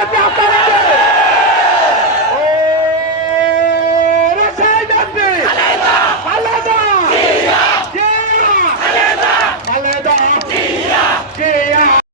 আপনারা